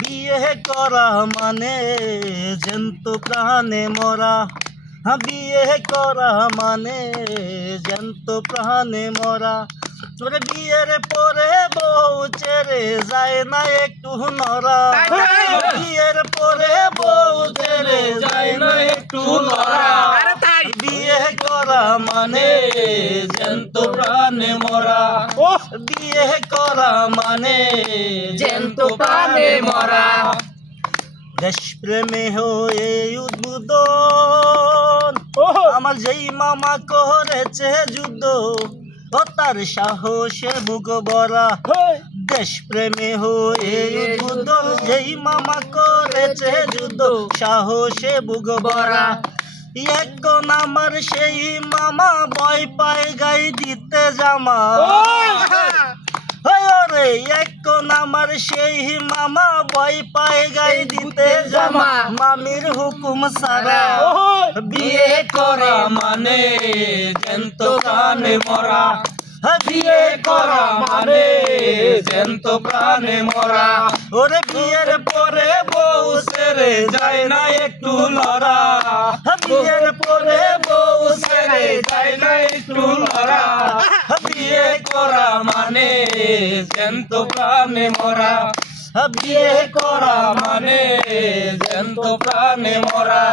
বিয়ে করা মানে জ্যান্ত প্রাণে মরা, বিয়ে করা মানে জ্যান্ত প্রাণে মরা। তোরে বিয়ের পরে বউ ছেড়ে যায় না একটু নরা, বিয়ের পরে বউ ছেড়ে যায় না একটু নরা। বিয়ে করা মানে জ্যান্ত প্রাণে মরা, বিয়ে করা মানে জ্যান্ত প্রাণে মরা। দেশপ্রেমে হয়ে উদ্বোধন আমার যেই মামা করেছে যুদ্ধ, ও তার সাহসে বুক ভরা। দেশপ্রেমে হয়ে উদ্বোধন যেই মামা করেছে যুদ্ধ, সাহসে বুক ভরা। এখন আমার সেই মামা ভয় পায় গাই দিতে জামা, রে এখন আমার সেই মামা ভয় পায় গাই দিতে জামা। মামির হুকুম সারা বিয়ে করা মানে জ্যান্ত প্রাণে মরা, বিয়ে করা মানে জ্যান্ত প্রাণে মরা। ওরে বিয়ের পরে বউ ছেড়ে যায় না একটু লড়া, বিয়ের পরে বউ ছেড়ে যায় না একটু লড়া। বিয়ে করা মানে জ্যান্ত প্রাণে মরা, বিয়ে করা মানে জ্যান্ত প্রাণে মরা।